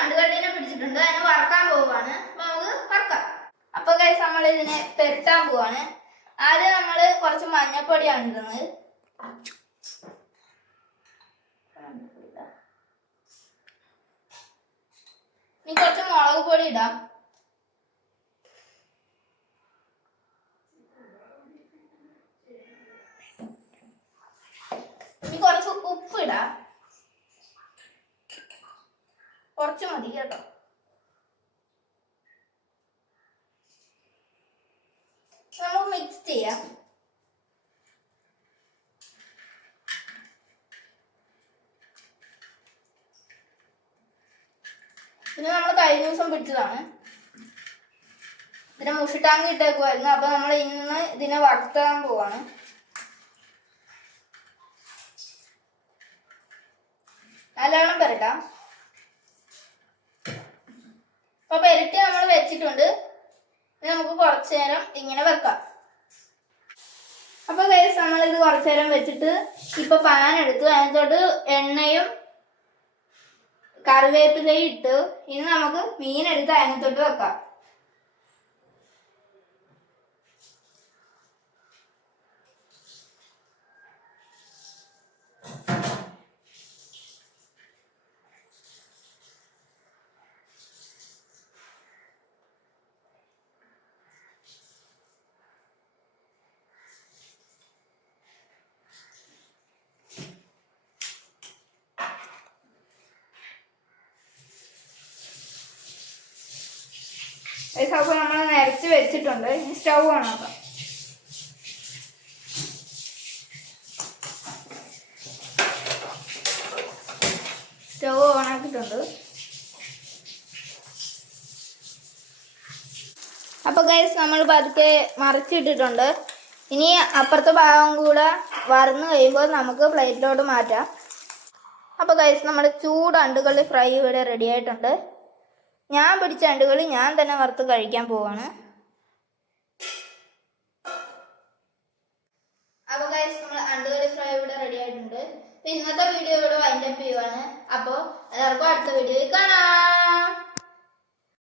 അണ്ടുകടീനെ പിടിച്ചിട്ടുണ്ട്. അതിനെ വറക്കാൻ പോവാണ്. അപ്പൊ നമുക്ക് വറക്കാം. അപ്പൊ ഗൈസ് നമ്മൾ ഇതിനെ പെരട്ടാൻ പോവാണ്. ആദ്യം നമ്മൾ കുറച്ച് മഞ്ഞപ്പൊടിയാണ് ഇടുന്നത്. ഇനി കുറച്ച് മുളക് പൊടി ഇടാം. ഇനി കുറച്ച് ഉപ്പ് ഇടാം. കുറച്ച് മതി കേട്ടോ. നമുക്ക് മിക്സ് ചെയ്യാം. ഇത് നമ്മൾ കഴിഞ്ഞ ദിവസം പിടിച്ചതാണ്. ഇതിനെ മുഷിട്ടാങ്കി ഇട്ടേക്കുമായിരുന്നു. അപ്പൊ നമ്മൾ ഇന്ന് ഇതിനെ വറുത്താൻ പോവാണ്. നല്ലോണം പെരട്ടാം. അപ്പൊ പെരട്ടി നമ്മൾ വെച്ചിട്ടുണ്ട്. ഇനി നമുക്ക് കുറച്ചു നേരം ഇങ്ങനെ വെക്കാം. അപ്പൊ ഗൈസ് നമ്മൾ ഇത് കുറച്ചു നേരം വെച്ചിട്ട് ഇപ്പൊ പാൻ എടുത്തു. അതിനകത്തോട്ട് എണ്ണയും കറിവേപ്പിലയും ഇട്ടു. ഇനി നമുക്ക് മീനെടുത്ത് അതിനകത്തോട്ട് വെക്കാം. അപ്പോൾ നമ്മൾ നിരച്ച് വെച്ചിട്ടുണ്ട്. ഇനി സ്റ്റൗ ഓണാക്കാം. സ്റ്റൗ ഓണാക്കിയിട്ടുണ്ട്. അപ്പോൾ ഗൈസ് നമ്മൾ പതുക്കെ മറിച്ചിട്ടിട്ടുണ്ട്. ഇനി അപ്പുറത്തെ ഭാഗം കൂടെ വറന്ന് കഴിയുമ്പോൾ നമുക്ക് പ്ലേറ്റിലോട്ട് മാറ്റാം. അപ്പോൾ ഗൈസ് നമ്മുടെ ചൂട് അണ്ടുകളി ഫ്രൈ ഇവിടെ റെഡി ആയിട്ടുണ്ട്. ഞാൻ പിടിച്ച അണ്ടുകൾ ഞാൻ തന്നെ വറുത്ത് കഴിക്കാൻ പോവാണ്. അപ്പോൾ ഗൈസ് നമ്മൾ അണ്ടുകളി ഫ്രൈ ഇവിടെ റെഡി ആയിട്ടുണ്ട്. ഇന്നത്തെ വീഡിയോ ഇവിടെ വൈൻഡപ്പ് ചെയ്യുവാണ്. അപ്പോൾ എല്ലാവർക്കും അടുത്ത വീഡിയോയിൽ കാണാം.